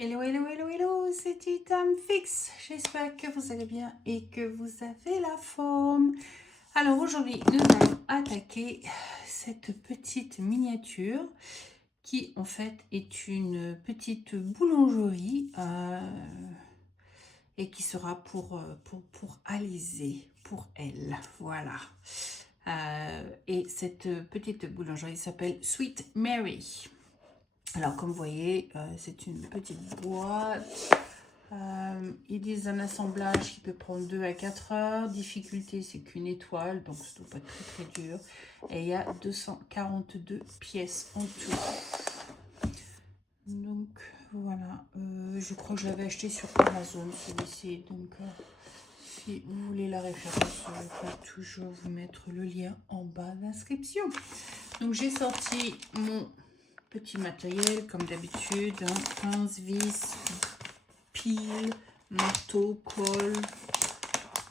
Hello, hello, hello, hello, c'est Itam Fix. J'espère que vous allez bien et que vous avez la forme. Alors aujourd'hui, nous allons attaquer cette petite miniature qui en fait est une petite boulangerie et qui sera pour Alizée, pour elle. Voilà. Et cette petite boulangerie s'appelle Sweet Mary. Alors, comme vous voyez, c'est une petite boîte. Ils disent un assemblage qui peut prendre 2 à 4 heures. Difficulté, c'est qu'une étoile, donc ça ne doit pas être très très dur. Et il y a 242 pièces en tout. Donc, voilà. Je crois que je l'avais acheté sur Amazon, celui-ci. Donc, si vous voulez la référence, je vais toujours vous mettre le lien en bas d'inscription. Donc, j'ai sorti mon petit matériel comme d'habitude, pince, vis, pile, marteau, colle,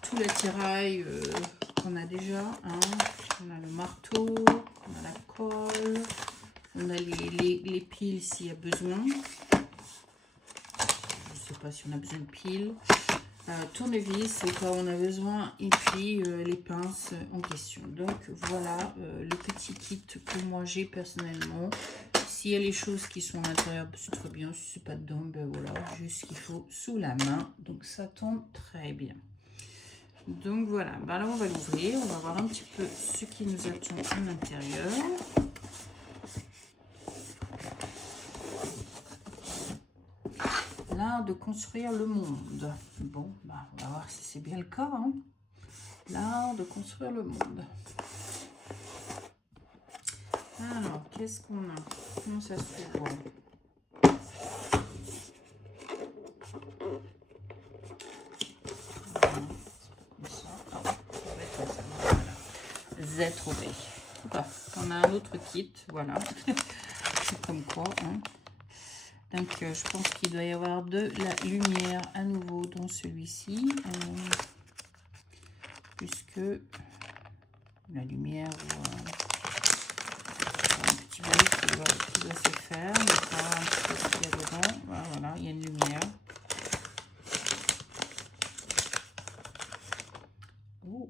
tout l'attirail qu'on a déjà. On a le marteau, on a la colle, on a les piles s'il y a besoin. Je ne sais pas si on a besoin de piles. Tournevis au cas où on a besoin, et puis les pinces en question. Donc voilà le petit kit que moi j'ai personnellement. S'il y a les choses qui sont à l'intérieur, c'est très bien. Si c'est pas dedans, ben voilà, juste ce qu'il faut sous la main. Donc ça tombe très bien. Donc voilà, ben là on va l'ouvrir, on va voir un petit peu ce qui nous attend à l'intérieur. L'art de construire le monde. Bon, ben, on va voir si c'est bien le cas. L'art de construire le monde. Alors, qu'est-ce qu'on a? Comment ça s'ouvre? Z trouvé. On a un autre kit, voilà. C'est comme quoi. Donc, je pense qu'il doit y avoir de la lumière à nouveau dans celui-ci. Puisque la lumière ou un petit bruit qui doit se faire. On va voir un petit peu ce qu'il y a dedans. Voilà, il y a une lumière. Oh,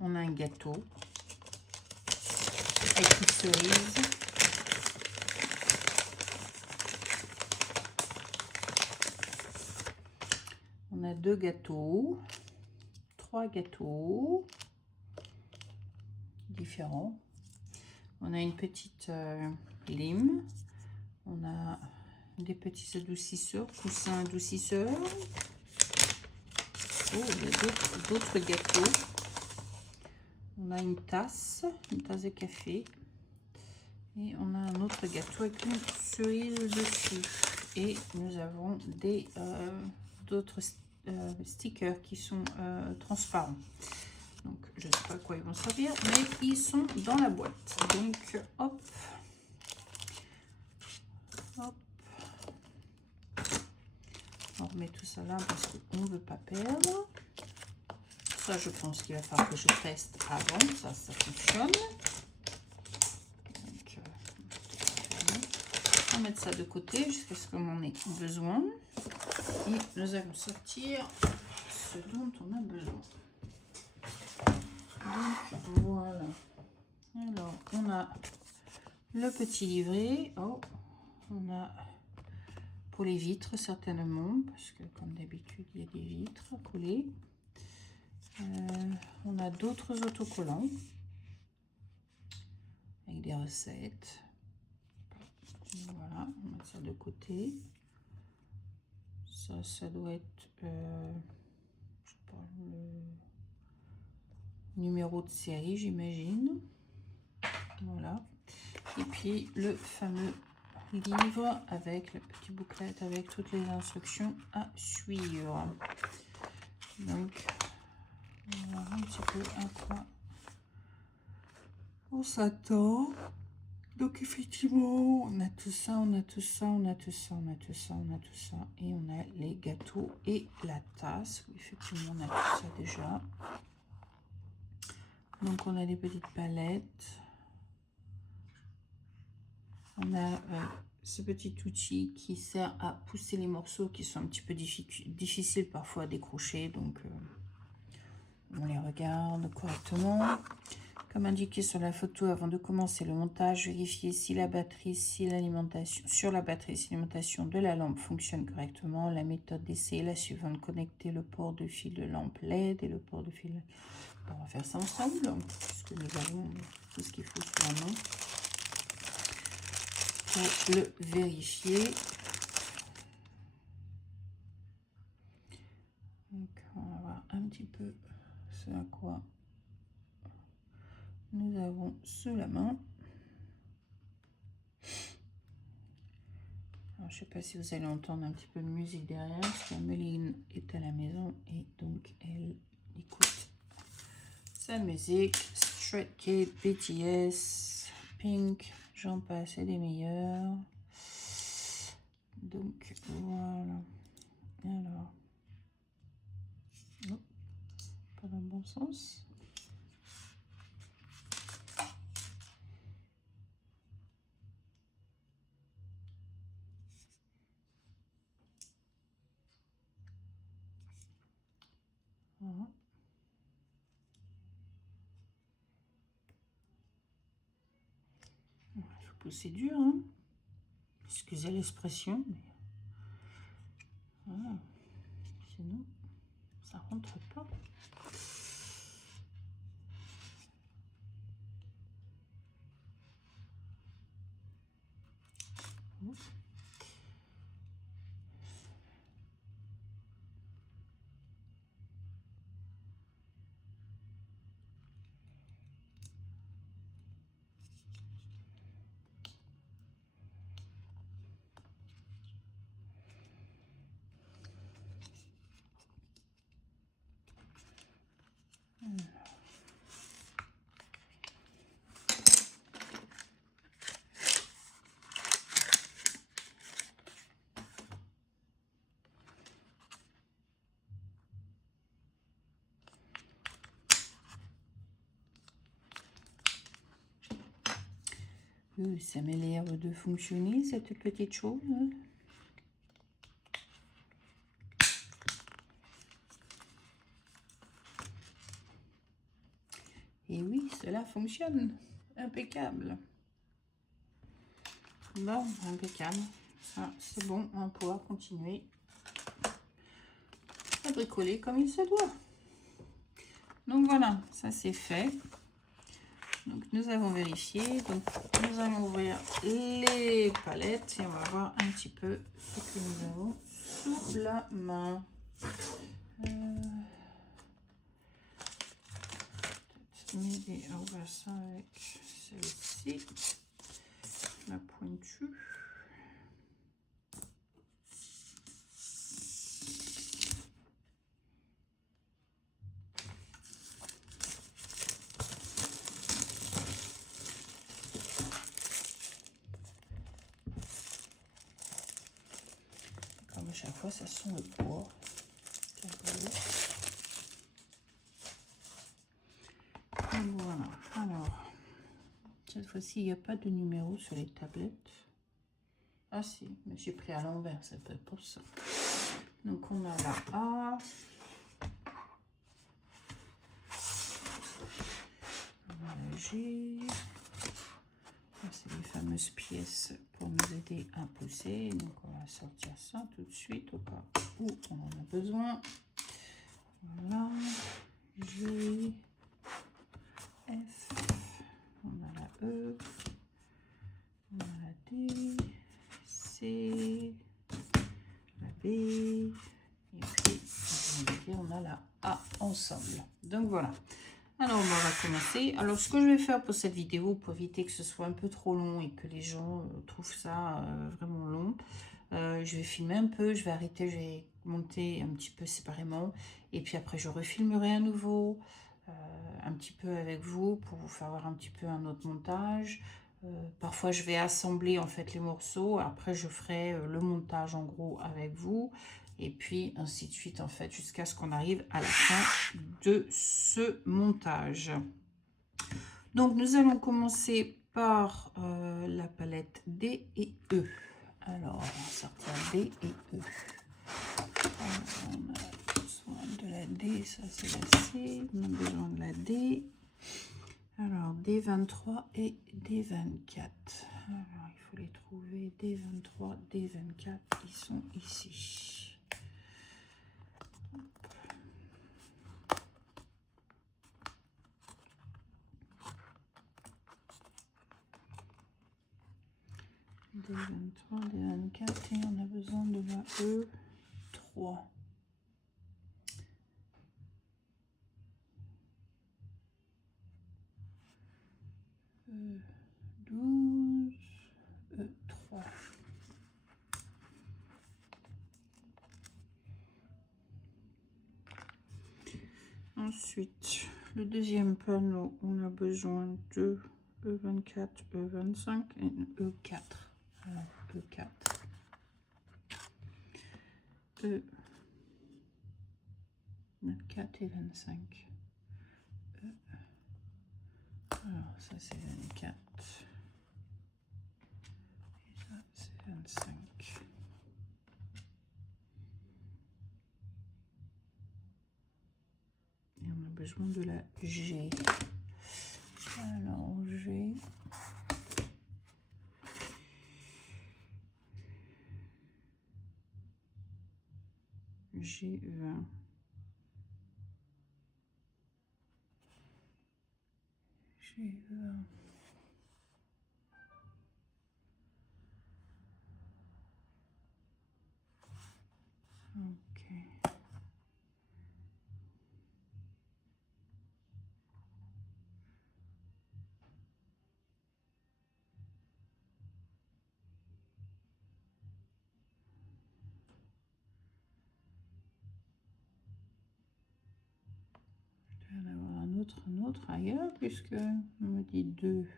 on a un gâteau. Avec une cerise. On a 2 gâteaux, 3 gâteaux différents. On a une petite lime. On a des petits adoucisseurs, coussins adoucisseurs. Oh, il y a d'autres gâteaux. On a une tasse de café. Et on a un autre gâteau avec une cerise dessus. Et nous avons d'autres stickers qui sont transparents. Donc, je ne sais pas à quoi ils vont servir, mais ils sont dans la boîte. Donc, hop. Hop. On remet tout ça là parce qu'on ne veut pas perdre. Ça, je pense qu'il va falloir que je teste avant. Ça fonctionne. Donc, on va mettre ça de côté jusqu'à ce qu'on en ait besoin. Et nous allons sortir ce dont on a besoin. Donc, voilà. Alors, on a le petit livret. Oh, on a pour les vitres certainement, parce que comme d'habitude, il y a des vitres à coller. On a d'autres autocollants avec des recettes. Voilà, on met ça de côté. Ça doit être je sais pas, le numéro de série, j'imagine. Voilà. Et puis le fameux livre avec le petit booklet avec toutes les instructions à suivre. Donc voilà un petit peu à quoi on s'attend. Donc effectivement, on a tout ça, on a tout ça, on a tout ça, on a tout ça, on a tout ça. Et on a les gâteaux et la tasse. Effectivement, on a tout ça déjà. Donc on a des petites palettes. On a ce petit outil qui sert à pousser les morceaux qui sont un petit peu difficiles parfois à décrocher. Donc, on les regarde correctement. Comme indiqué sur la photo, avant de commencer le montage, vérifiez si la batterie, si l'alimentation de la lampe fonctionne correctement. La méthode d'essai est la suivante. Connectez le port de fil de lampe LED et le port de fil. On va faire ça ensemble, puisque nous avons tout ce qu'il faut sur la main pour le vérifier. Donc, on va voir un petit peu ce à quoi nous avons sous la main. Alors, je ne sais pas si vous allez entendre un petit peu de musique derrière, parce que Méline est à la maison et donc elle écoute sa musique. Stray Kids, BTS, Pink, j'en passe et des meilleurs. Donc voilà. Alors, non, pas dans le bon sens. Voilà. Il faut pousser dur, hein. Excusez l'expression, mais voilà. Sinon, ça rentre pas. Ça m'a l'air de fonctionner, cette petite chose. Et oui, cela fonctionne. Impeccable. Bon, impeccable. Ça, c'est bon, on va pouvoir continuer à bricoler comme il se doit. Donc voilà, ça c'est fait. Donc nous avons vérifié. Donc nous allons ouvrir les palettes et on va voir un petit peu ce que nous avons sous la main. Mais on va ça avec celle-ci, la pointue. Comme à chaque fois, ça sent le poids. Voilà, alors, cette fois-ci, il n'y a pas de numéro sur les tablettes. Ah si, mais j'ai pris à l'envers, c'est peut-être pour ça. Donc on a la A. On a la G. C'est les fameuses pièces pour nous aider à pousser. Donc on va sortir ça tout de suite au cas où on en a besoin. Voilà. G. F. On a la E. On a la D. C. La B. Et puis on a la A ensemble. Donc voilà. Alors, on va commencer. Alors, ce que je vais faire pour cette vidéo, pour éviter que ce soit un peu trop long et que les gens trouvent ça vraiment long, je vais filmer un peu, je vais arrêter, je vais monter un petit peu séparément. Et puis après, je refilmerai à nouveau un petit peu avec vous pour vous faire voir un petit peu un autre montage. Parfois, je vais assembler en fait les morceaux. Après, je ferai le montage en gros avec vous. Et puis, ainsi de suite, en fait, jusqu'à ce qu'on arrive à la fin de ce montage. Donc, nous allons commencer par la palette D et E. Alors, on va sortir D et E. Alors, on a besoin de la D, ça c'est la C. On a besoin de la D. Alors, D23 et D24. Alors, il faut les trouver. D23, D24, ils sont ici. D23, D24 et on a besoin de la E3. E12, E3. Ensuite, le deuxième panneau, on a besoin de E24, E25 et E4. Alors, E4. E24 et 25. Alors, ça c'est 24. Et ça c'est 25. Et on a besoin de la G. Alors, G. G20. G20. Ok. Je vais en avoir un autre ailleurs, puisque on me dit 2.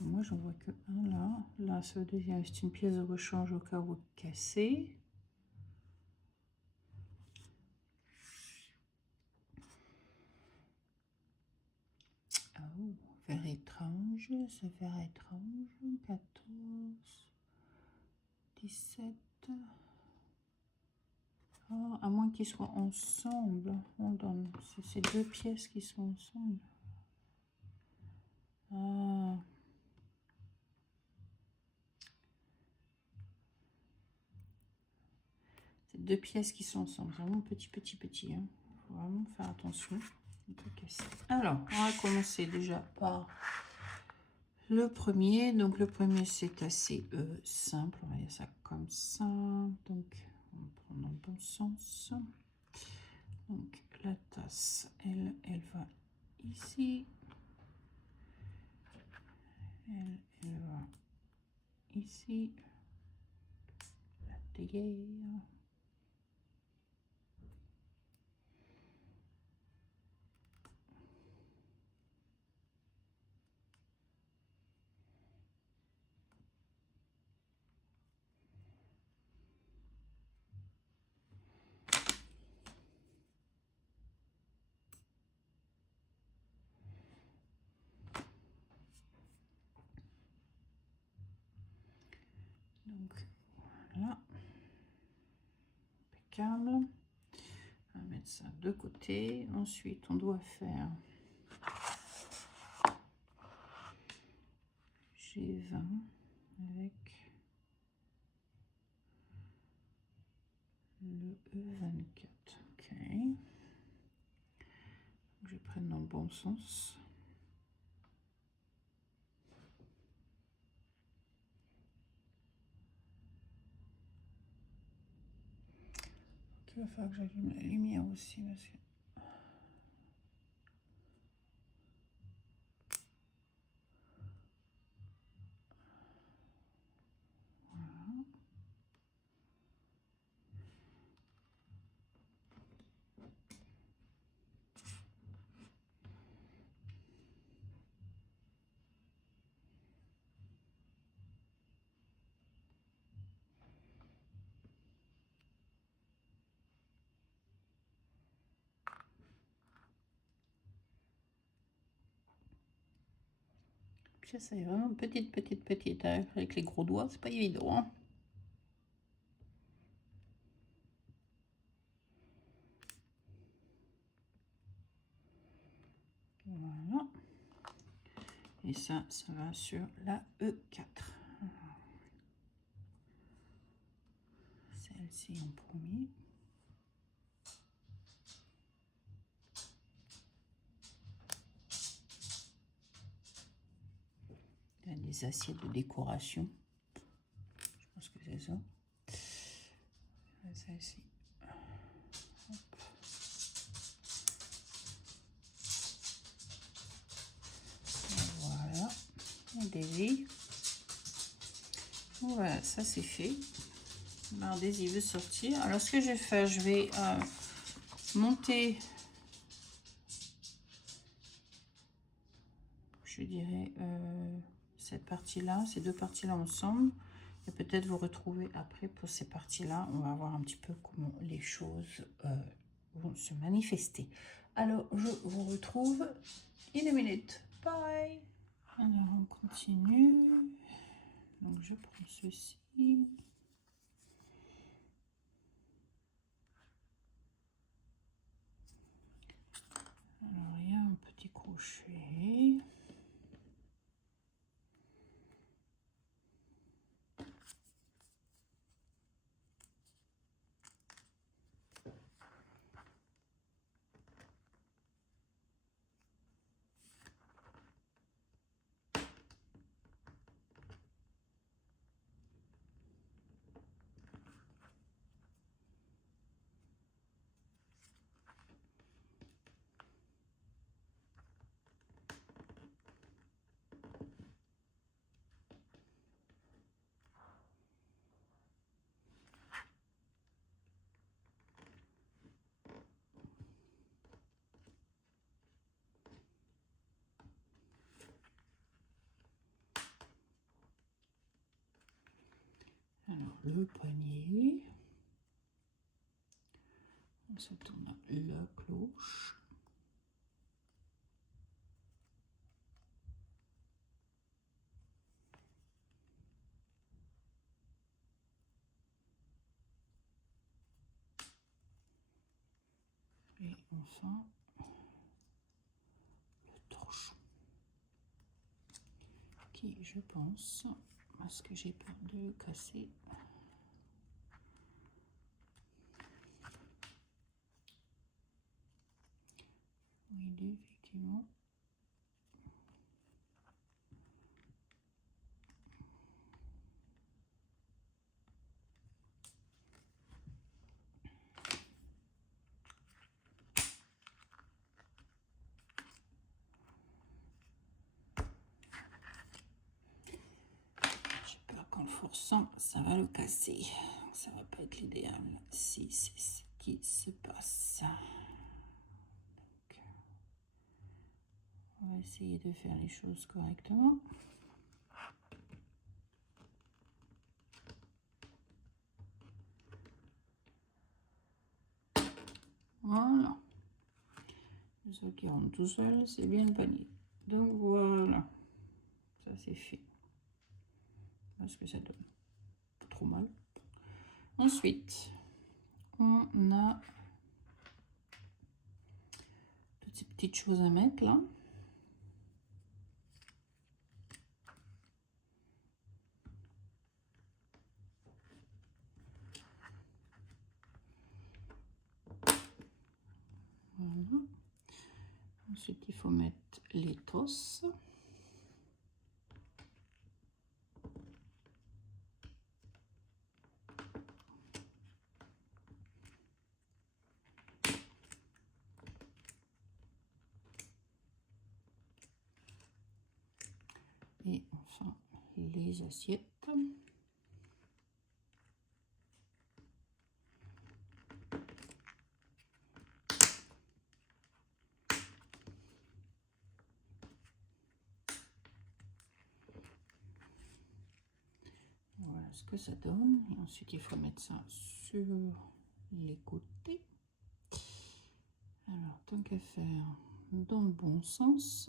Moi, j'en vois que un là. Là, ça veut dire c'est une pièce de rechange au cas où cassée. Oh, vers étrange, c'est vers étrange. 14, 17. Oh, à moins qu'ils soient ensemble. On donne. C'est ces deux pièces qui sont ensemble. Ah. C'est deux pièces qui sont ensemble. C'est vraiment petit. Hein. Faut vraiment faire attention. Alors, on va commencer déjà par le premier. Donc, le premier, c'est assez simple. On va dire ça comme ça. Donc, on va prendre dans le bon sens. Donc, la tasse, elle va ici. Elle va ici. La théière. Donc, voilà. Impeccable. On va mettre ça de côté. Ensuite, on doit faire G20 avec le E24. Ok. Je prenne dans le bon sens. Il va falloir que j'allume la lumière aussi parce que J'essaie vraiment petite, hein. Avec les gros doigts, c'est pas évident, hein. Voilà. Et ça va sur la E4. Celle-ci en premier. Il y a des assiettes de décoration. Je pense que c'est ça. Celle-ci. Voilà. Des vies. Voilà, ça c'est fait. L'adhésive veut sortir. Alors ce que je vais faire, je vais monter, je dirais, cette partie-là, ces deux parties-là ensemble. Et peut-être vous retrouver après pour ces parties-là. On va voir un petit peu comment les choses vont se manifester. Alors, je vous retrouve in a minute. Bye. Alors, on continue. Donc, je prends ceci. Alors, il y a un petit crochet. Alors, le poignet. Ensuite, on a la cloche. Et enfin, le torchon. Qui, je pense, parce que j'ai peur de le casser. Oui, effectivement. J'ai peur qu'en le forçant, ça va le casser. Ça va pas être l'idéal si c'est ce qui se passe. Donc, on va essayer de faire les choses correctement. Voilà. Ça qui rentre tout seul, c'est bien le panier. Donc voilà. Ça c'est fait. Voilà ce que ça donne. Pas trop mal. Ensuite, on a toutes ces petites choses à mettre là. Voilà. Ensuite, il faut mettre les tosses. Et enfin, les assiettes. Voilà ce que ça donne. Et ensuite, il faut mettre ça sur les côtés. Alors, tant qu'à faire dans le bon sens.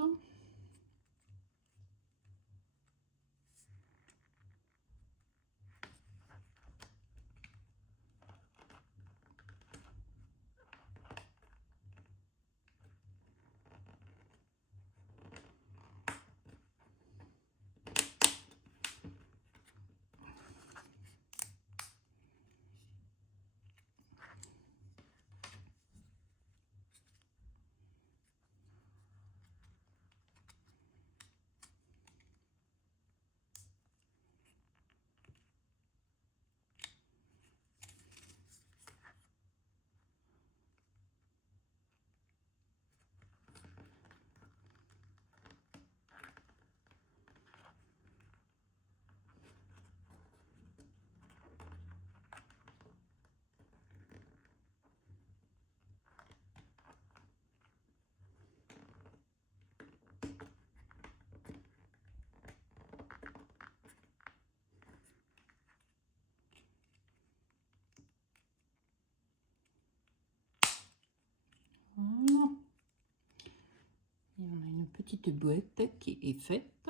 une petite boîte qui est faite.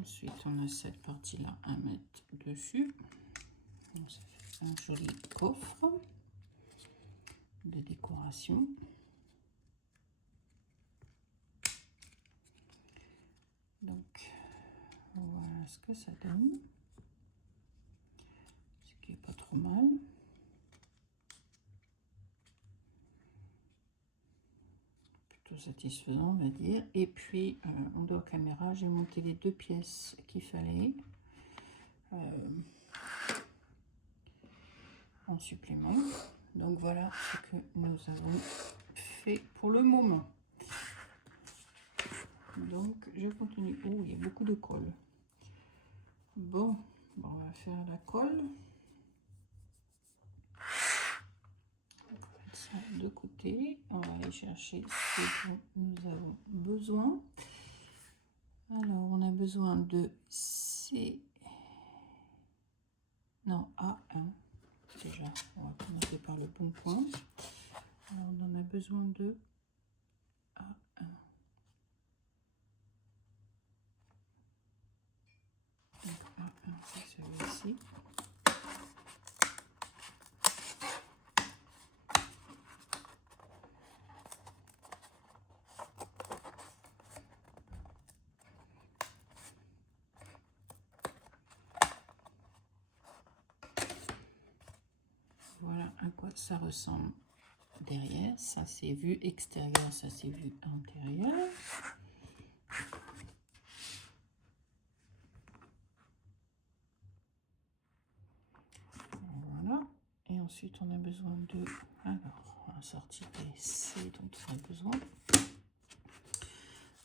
Ensuite, on a cette partie-là à mettre dessus. Donc, ça fait un joli coffre de décoration. Donc, voilà ce que ça donne. Ce qui est pas trop mal. Plutôt satisfaisant, on va dire. Et puis, en dos caméra, j'ai monté les 2 pièces qu'il fallait. En supplément. Donc voilà ce que nous avons fait pour le moment. Donc je continue. Oh, il y a beaucoup de colle. Bon, on va faire la colle. On va mettre ça de côté. On va aller chercher ce dont nous avons besoin. Alors on a besoin de C. Non, A1. Déjà, on va commencer par le bon point. Alors, on en a besoin de A1. Donc A1, c'est celui-ci. Voilà à quoi ça ressemble derrière. Ça c'est vue extérieure, ça c'est vue intérieure. Voilà. Et ensuite on a besoin de... Alors, on va sortir les C dont on a besoin.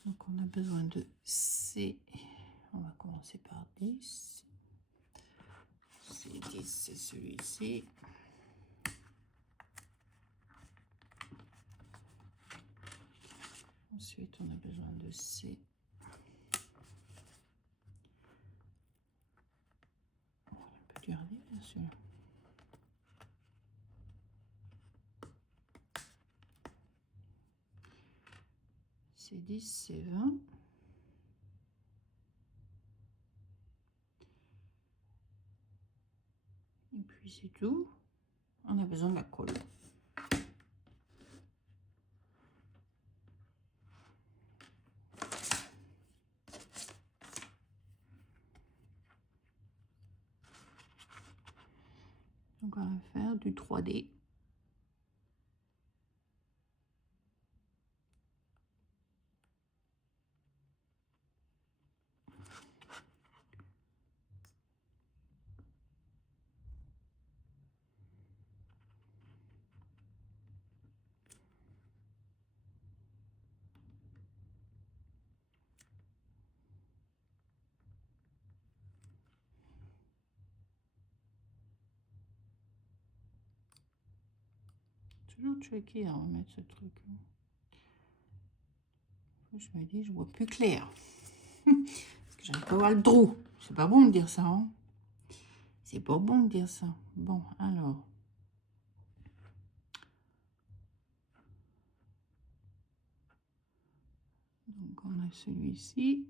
Donc on a besoin de C. On va commencer par 10. C10, c'est celui-ci. Ensuite, on a besoin de C. On va un peu garder, bien sûr. C10, C20. Et puis c'est tout. On a besoin de la colle. Donc on va faire du 3D. Toujours tricky à remettre ce truc. Je me dis, je vois plus clair. Parce que j'arrive pas à voir le trou. C'est pas bon de dire ça. Hein, c'est pas bon de dire ça. Bon, alors. Donc on a celui-ci.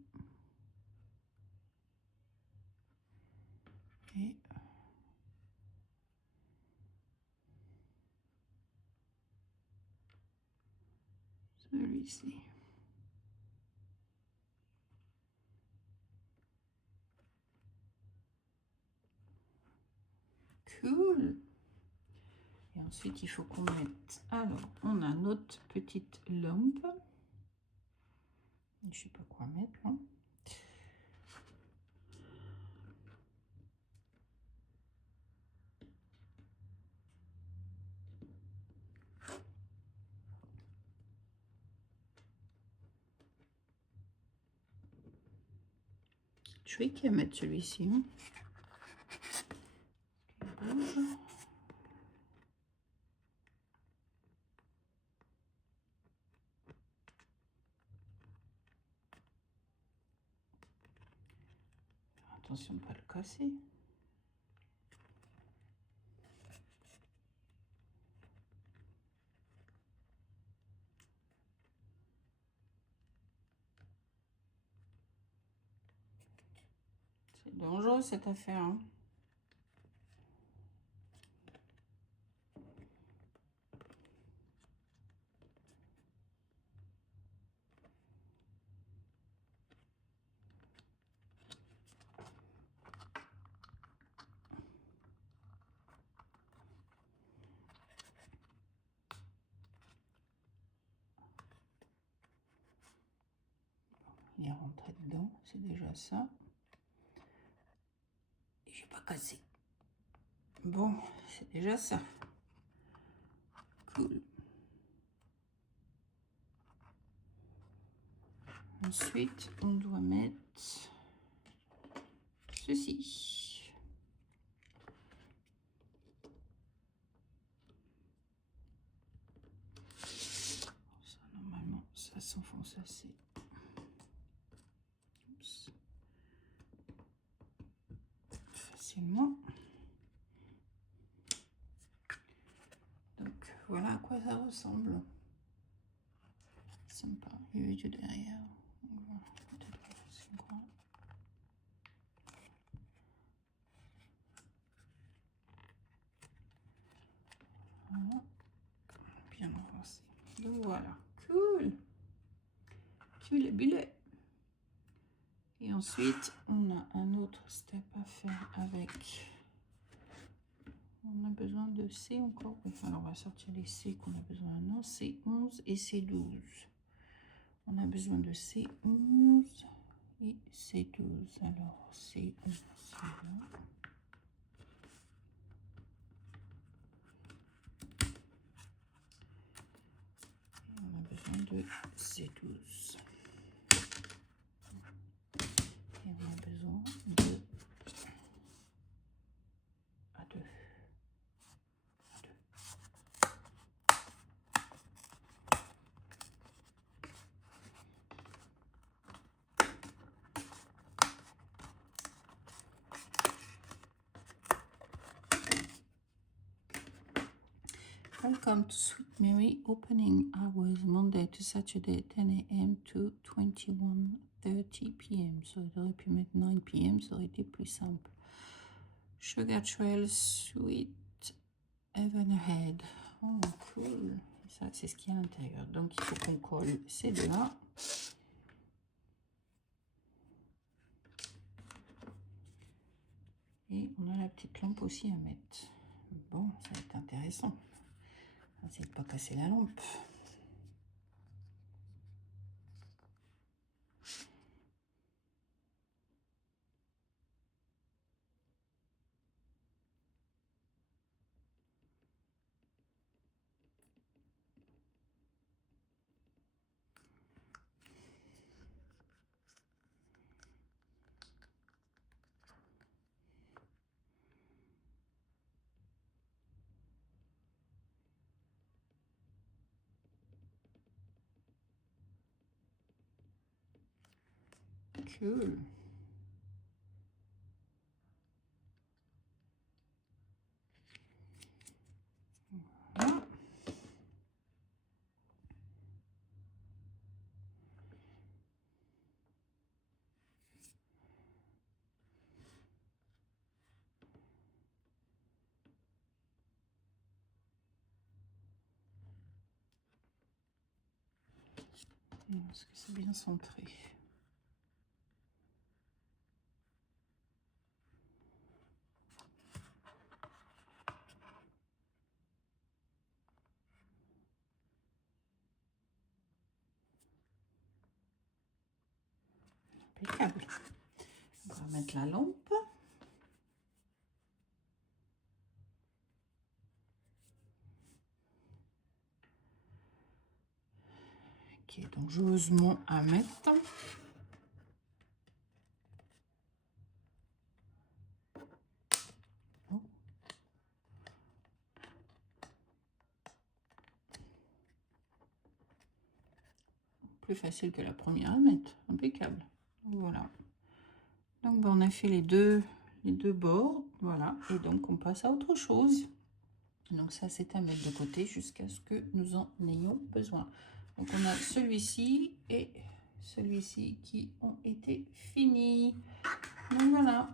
Et celui-ci. Cool. Et ensuite, il faut qu'on mette... Alors, on a notre petite lampe. Je sais pas quoi mettre. Hein. Tricky à mettre celui-ci. Hein. Attention de ne pas le casser. C'est dangereux cette affaire, hein. Il est rentré dedans, c'est déjà ça. Et j'ai pas cassé. Bon, c'est déjà ça. Cool. Ensuite, on doit mettre ceci. Ça, normalement, ça s'enfonce assez. Oups. Facilement. Donc, voilà à quoi ça ressemble. Sympa. Il y a eu du derrière. Voilà. Peut-être que c'est grand. Voilà. Bien avancé. Donc voilà. Cool. Cool billet. Et ensuite, on a un autre step à faire avec. On a besoin de C encore. Alors, on va sortir les C qu'on a besoin maintenant. C11 et C12. On a besoin de C11 et C12. Alors, C11, c'est là. On a besoin de C12. Et on a besoin de A2. Welcome to Sweet Mary. Opening hours Monday to Saturday 10 a.m. to 21:30 p.m. So, il aurait pu mettre 9 p.m. Ça aurait été plus simple. Sugar Trail Sweet Heaven Ahead. Oh, cool. Ça, c'est ce qu'il y a à l'intérieur. Donc, il faut qu'on colle ces deux-là. Et on a la petite lampe aussi à mettre. Bon, ça va être intéressant. On va essayer de ne pas casser la lampe. Cool. Voilà. Est-ce que c'est bien centré? Impeccable. On va mettre la lampe. Qui est dangereusement à mettre. Oh. Plus facile que la première à mettre. Impeccable. Voilà. Donc on a fait les deux bords. Voilà. Et donc on passe à autre chose. Donc ça c'est à mettre de côté jusqu'à ce que nous en ayons besoin. Donc on a celui-ci et celui-ci qui ont été finis. Donc voilà.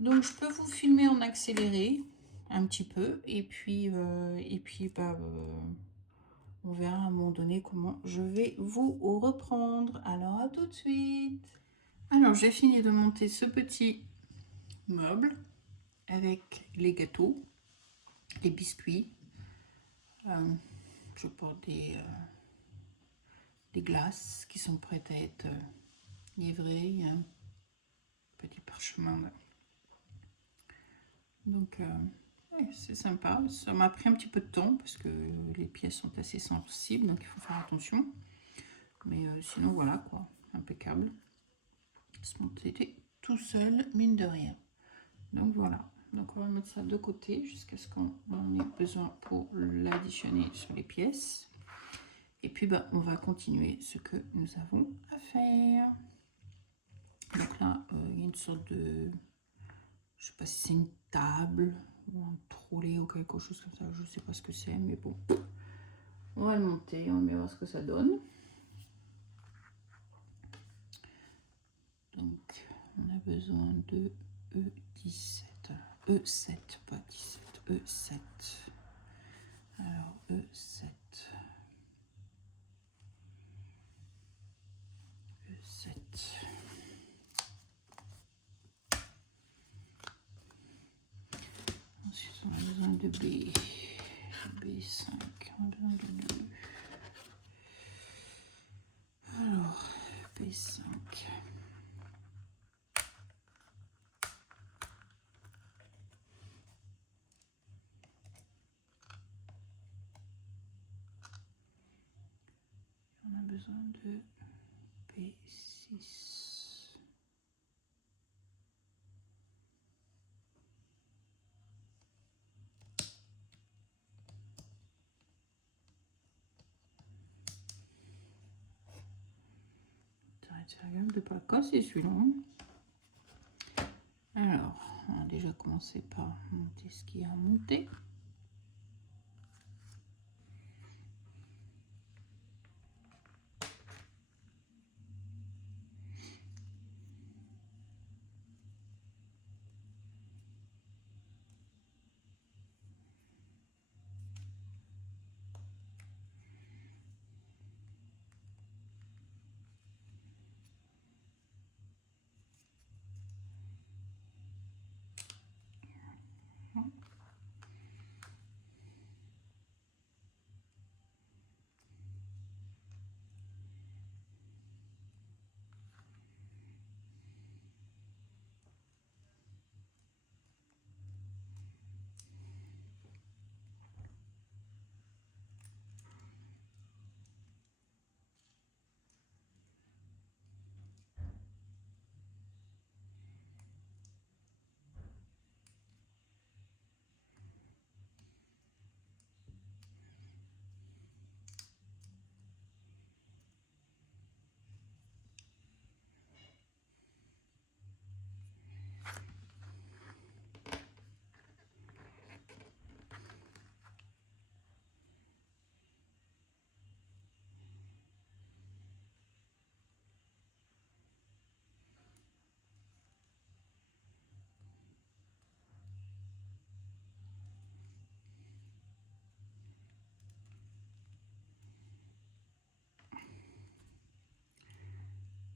Donc je peux vous filmer en accéléré un petit peu et puis bah, on verra à un moment donné comment je vais vous reprendre. Alors à tout de suite. Alors j'ai fini de monter ce petit meuble avec les gâteaux, les biscuits. Je porte des glaces qui sont prêtes à être livrées. Il y a un petit parchemin là. Donc ouais, c'est sympa. Ça m'a pris un petit peu de temps parce que les pièces sont assez sensibles, donc il faut faire attention. Mais sinon voilà quoi, impeccable. C'était tout seul, mine de rien. Donc voilà. Donc on va mettre ça de côté jusqu'à ce qu'on en ait besoin pour l'additionner sur les pièces. Et puis bah, on va continuer ce que nous avons à faire. Donc là, il y a une sorte de... Je sais pas si c'est une table ou un trolley ou quelque chose comme ça. Je sais pas ce que c'est, mais bon. On va le monter, on va voir ce que ça donne. Donc, on a besoin de E17. E7, pas 17. E7. Alors, E7. E7. Ensuite, on a besoin de B. B5. On a besoin de 2. Alors, B5. On a besoin de B6. C'est agréable de ne pas casser celui-là. Alors, on a déjà commencé par monter ce qui est à monter.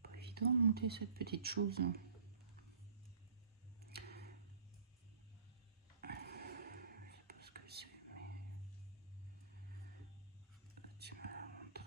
Pas évident de monter cette petite chose. Je sais pas ce que c'est, mais tu me la montres.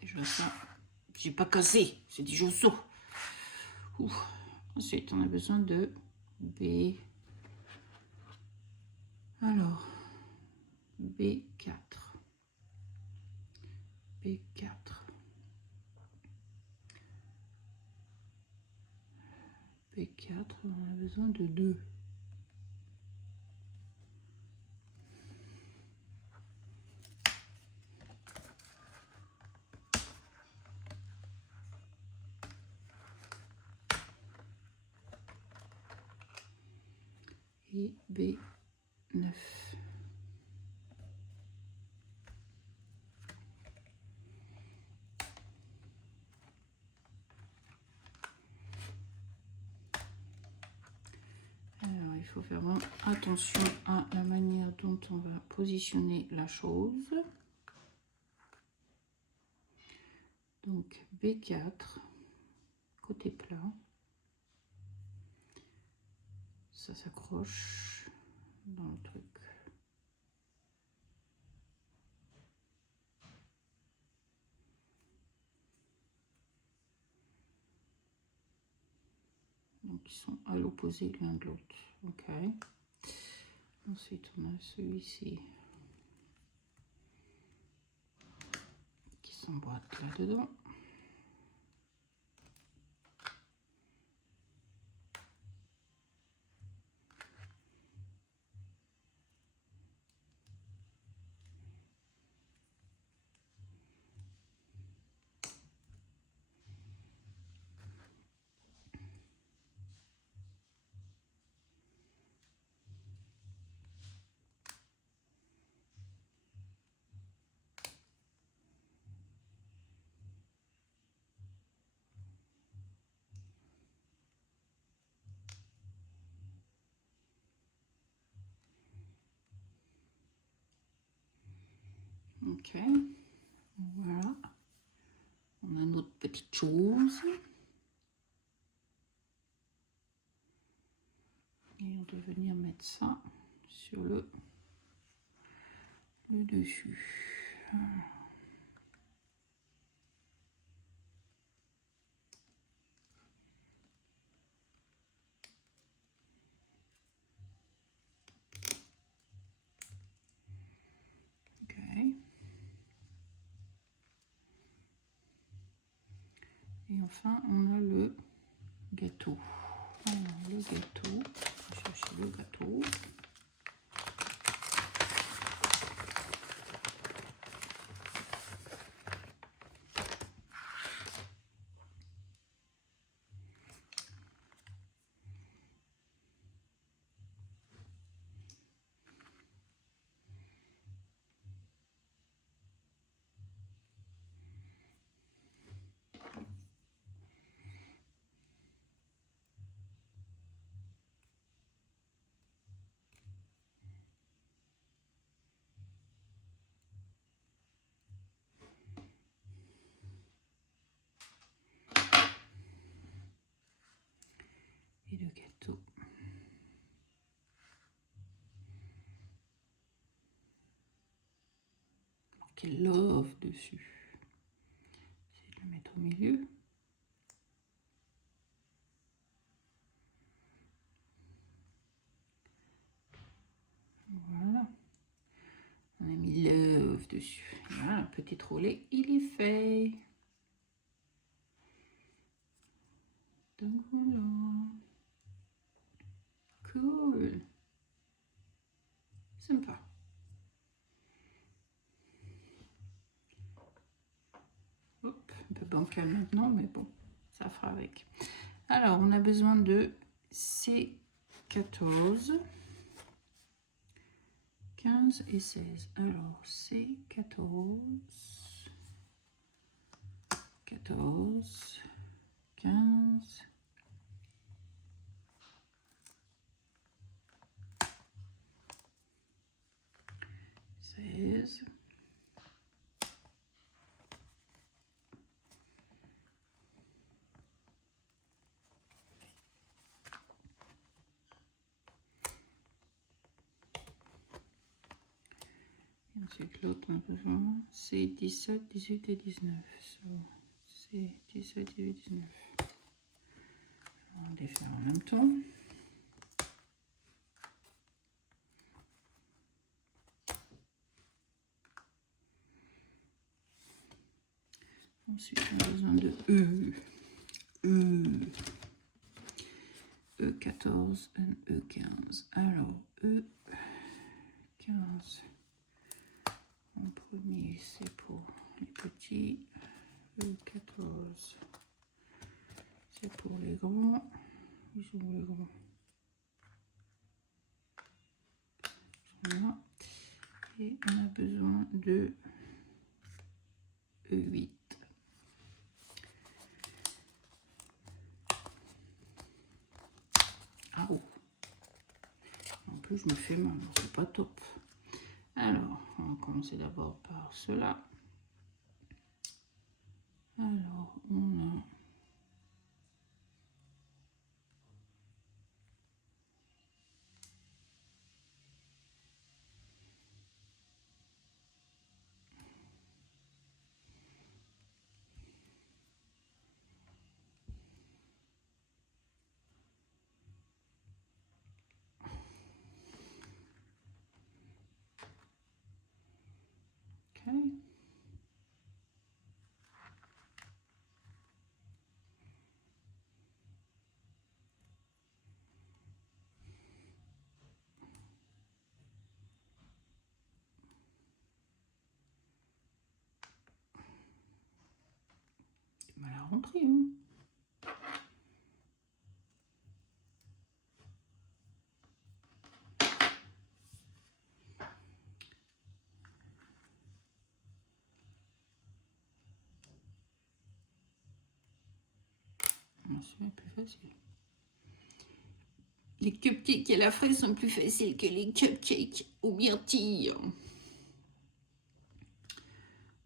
Déjà ça, j'ai pas cassé, c'est du jonceau. Ensuite, on a besoin de B. Alors, B4. B4. B4, on a besoin de 2. et B9. Alors, il faut faire vraiment attention à la manière dont on va positionner la chose. Donc, B4, côté plat. Ça s'accroche dans le truc. Donc, ils sont à l'opposé l'un de l'autre. Ok. Ensuite, on a celui-ci qui s'emboîte là-dedans. Ok, voilà. On a notre petite chose. Et on doit venir mettre ça sur le dessus. Ok. Et enfin, on a le gâteau. Alors, le gâteau, on va chercher le gâteau. Et le gâteau. Marqué love dessus. J'essaie de le mettre au milieu. Voilà. On a mis love dessus. Voilà, un petit roulé, il est fait. Donc voilà. Cool. Sympa. Hop, un peu bancal maintenant, mais bon, ça fera avec. Alors, on a besoin de C14, 15 et 16. Alors, C14, 14, 15, 16. Et ensuite, l'autre, on a besoin, c'est 17, 18 et 19. So, c'est 17, 18, 19. On va les faire en même temps. Ensuite, on a besoin de E14 et E15. Alors, E15. En premier, c'est pour les petits. E14, c'est pour les grands. Ils sont les grands. et on a besoin de E8. Ah oh. En plus je me fais mal, c'est pas top. Alors, on va commencer d'abord par cela. Alors, on a mal à rentrer. Hein. C'est plus facile. Les cupcakes à la fraise sont plus faciles que les cupcakes aux myrtilles.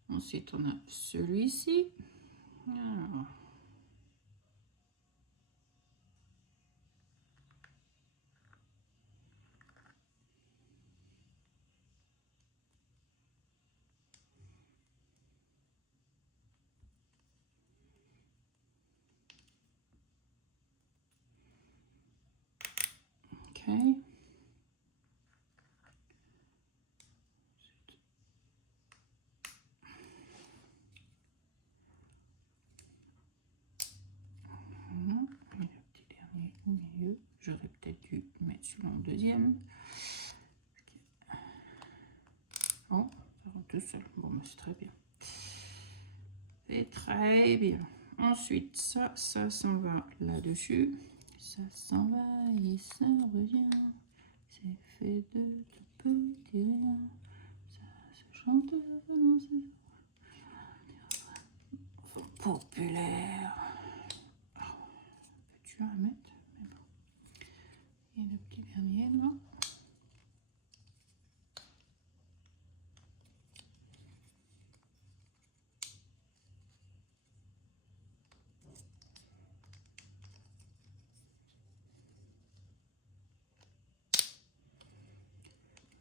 Ensuite, on a celui-ci. Alors. Ok. Le petit dernier au milieu. J'aurais peut-être dû mettre celui-là en deuxième. Oh, ça rentre tout seul. Bon, c'est très bien. C'est très bien. Ensuite, ça s'en va là-dessus. Ça s'en va et ça revient. C'est fait de tout petit rien. Ça se chante dans ce populaire. Tu vas mettre. Et le petit dernier là.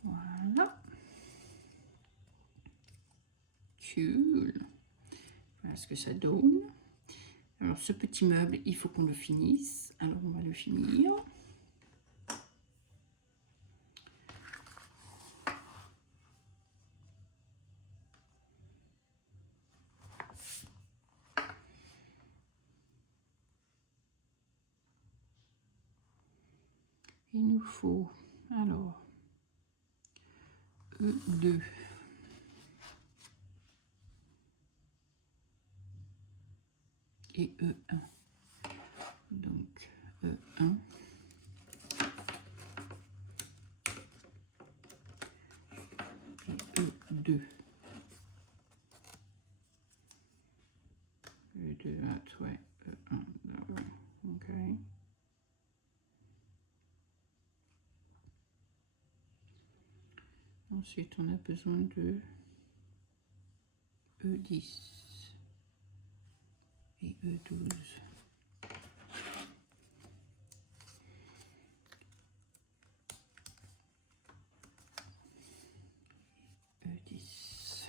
Voilà. Cool. Voilà ce que ça donne. Alors ce petit meuble, il faut qu'on le finisse. Alors on va le finir. Il nous faut alors E2. Et E1. Donc E1. Et E2. E2, ouais, E1, là, ok. Ensuite, on a besoin de E10 et E12. E10.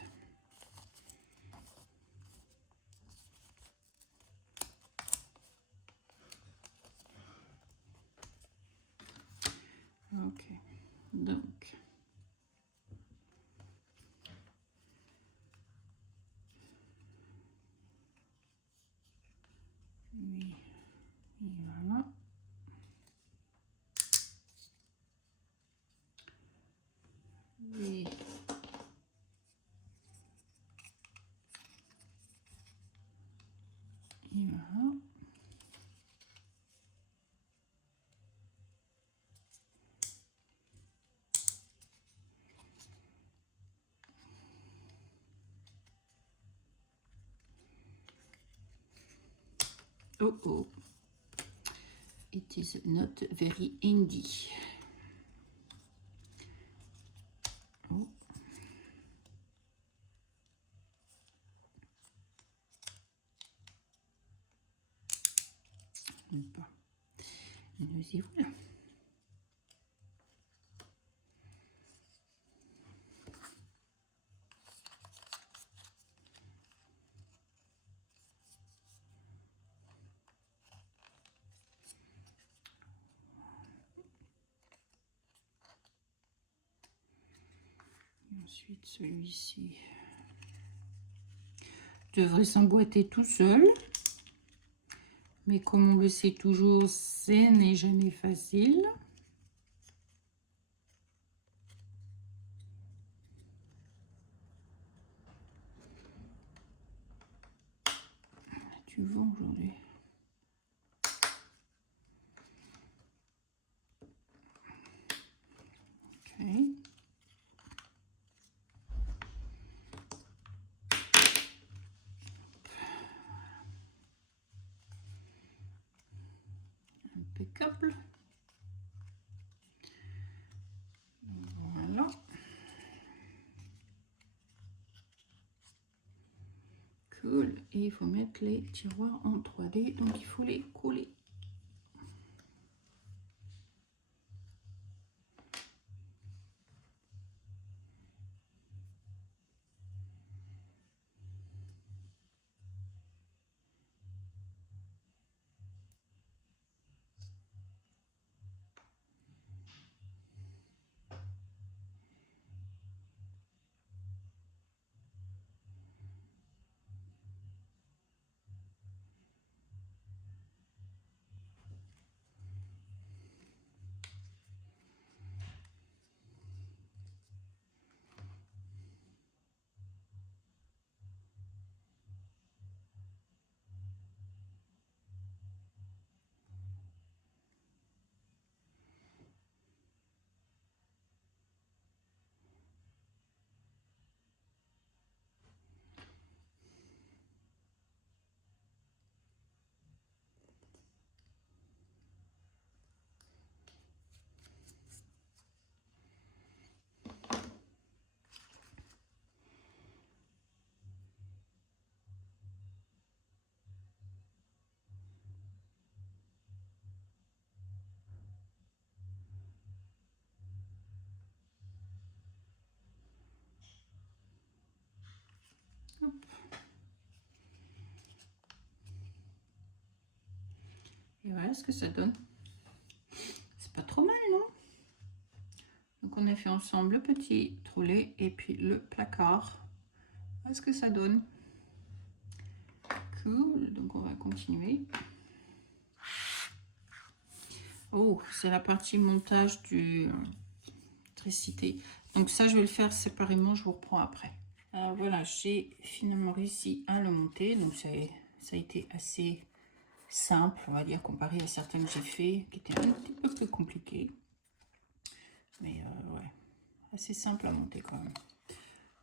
Ok, donc lui, voilà. Lui, voilà. Oh oh. It is not very handy. Oh. Pas. Nous y voilà. Ensuite, celui-ci devrait s'emboîter tout seul. Mais comme on le sait toujours, ce n'est jamais facile. Tu vends aujourd'hui. Ok. Impeccable. Voilà. Cool. Et il faut mettre les tiroirs en 3D, donc il faut les coller. Hop. Et voilà ce que ça donne. C'est pas trop mal, non? Donc on a fait ensemble le petit troulet et puis le placard. Voilà ce que ça donne. Cool, donc on va continuer. Oh, c'est la partie montage du électricité. Donc ça, je vais le faire séparément, je vous reprends après. Alors voilà, j'ai finalement réussi à le monter. Donc ça a été assez simple, on va dire, comparé à certains que j'ai fait, qui étaient un petit peu plus compliqués. Mais ouais, assez simple à monter quand même.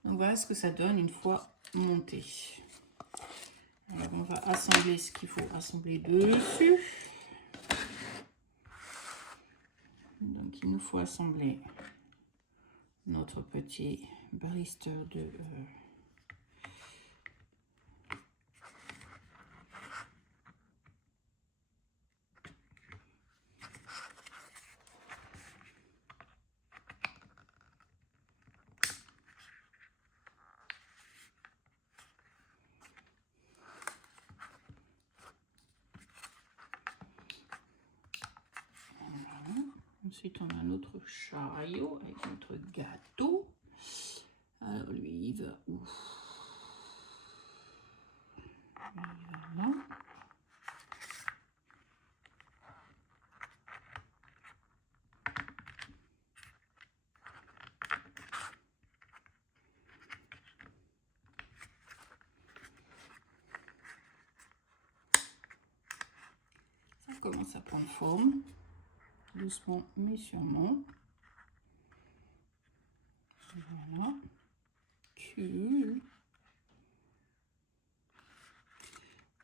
Donc voilà ce que ça donne une fois monté. Alors on va assembler ce qu'il faut assembler dessus. Donc il nous faut assembler notre petit balister de ensuite, on a notre chariot avec notre gâteau. Alors, lui, il va où? Il va là. Ça commence à prendre forme. Doucement, mais sûrement. Voilà. Cool.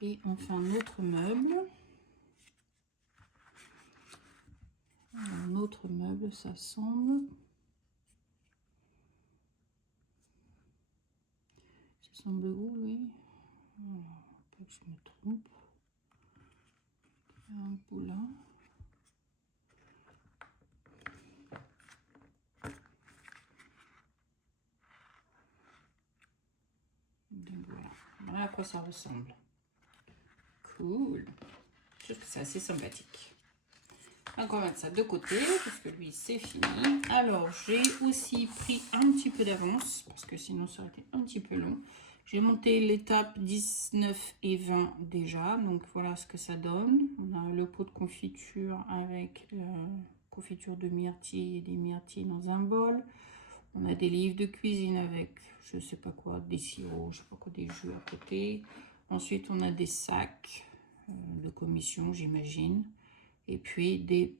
Et on fait un autre meuble. Un autre meuble s'assemble. Ça semble où, lui? Pas que je me trompe. Un poulain. Donc voilà. Voilà à quoi ça ressemble. Cool. Je trouve que c'est assez sympathique. Donc on va mettre ça de côté parce que lui c'est fini. Alors j'ai aussi pris un petit peu d'avance parce que sinon ça aurait été un petit peu long. J'ai monté l'étape 19 et 20 déjà. Donc voilà ce que ça donne. On a le pot de confiture avec la confiture de myrtille et des myrtilles dans un bol. On a des livres de cuisine avec je sais pas quoi, des sirops, je sais pas quoi, des jus à côté. Ensuite on a des sacs de commission j'imagine. Et puis des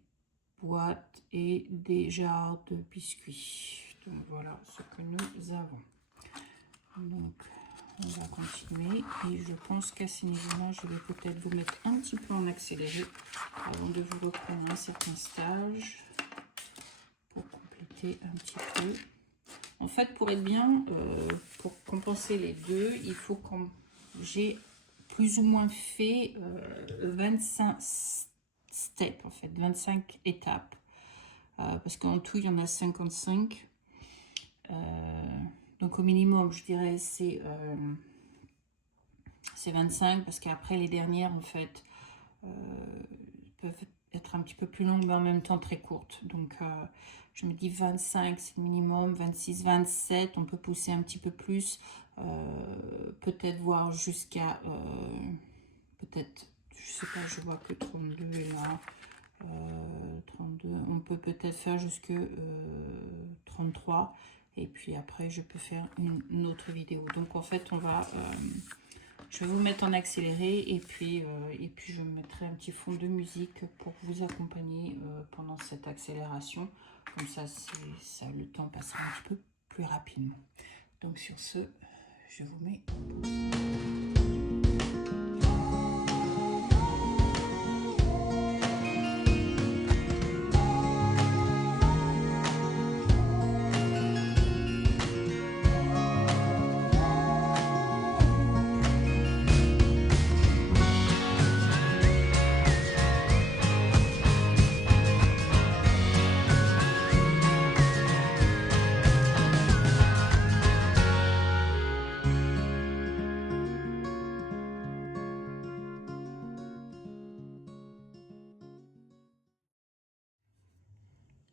boîtes et des jarres de biscuits. Donc voilà ce que nous avons. Donc on va continuer et je pense qu'à ce niveau-là, je vais peut-être vous mettre un petit peu en accéléré avant de vous reprendre un certain stage pour compléter un petit peu. En fait, pour être bien, pour compenser les deux, il faut que j'ai plus ou moins fait 25 steps, en fait, 25 étapes. Parce qu'en tout, il y en a 55. Donc au minimum, je dirais, c'est 25, parce qu'après, les dernières, en fait, peuvent être un petit peu plus longues, mais en même temps très courtes. Donc, je me dis 25, c'est le minimum, 26, 27, on peut pousser un petit peu plus, peut-être voir jusqu'à, peut-être, je sais pas, je vois que 32 est là. 32, on peut peut-être faire jusque 33 et puis après je peux faire une autre vidéo. Donc en fait on va je vais vous mettre en accéléré et puis je mettrai un petit fond de musique pour vous accompagner pendant cette accélération, comme ça, le temps passera un petit peu plus rapidement. Donc sur ce, je vous mets en pause.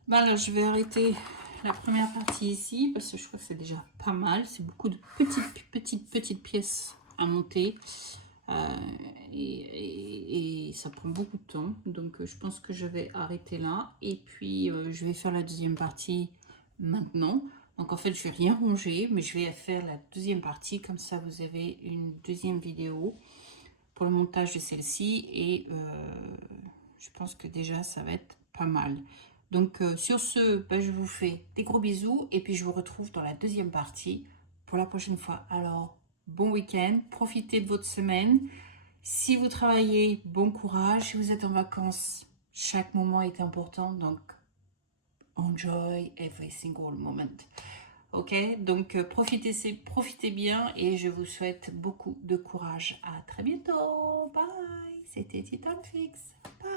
Ben là, je vais arrêter la première partie ici parce que je crois que c'est déjà pas mal. C'est beaucoup de petites pièces à monter et ça prend beaucoup de temps. Donc, je pense que je vais arrêter là et puis je vais faire la deuxième partie maintenant. Donc, en fait, je vais rien ranger, mais je vais faire la deuxième partie. Comme ça, vous avez une deuxième vidéo pour le montage de celle-ci et je pense que déjà, ça va être pas mal. Donc, sur ce, ben, je vous fais des gros bisous et puis je vous retrouve dans la deuxième partie pour la prochaine fois. Alors, bon week-end, profitez de votre semaine. Si vous travaillez, bon courage. Si vous êtes en vacances, chaque moment est important. Donc, enjoy every single moment. Ok, donc profitez bien et je vous souhaite beaucoup de courage. À très bientôt. Bye. C'était Titan Fix. Bye.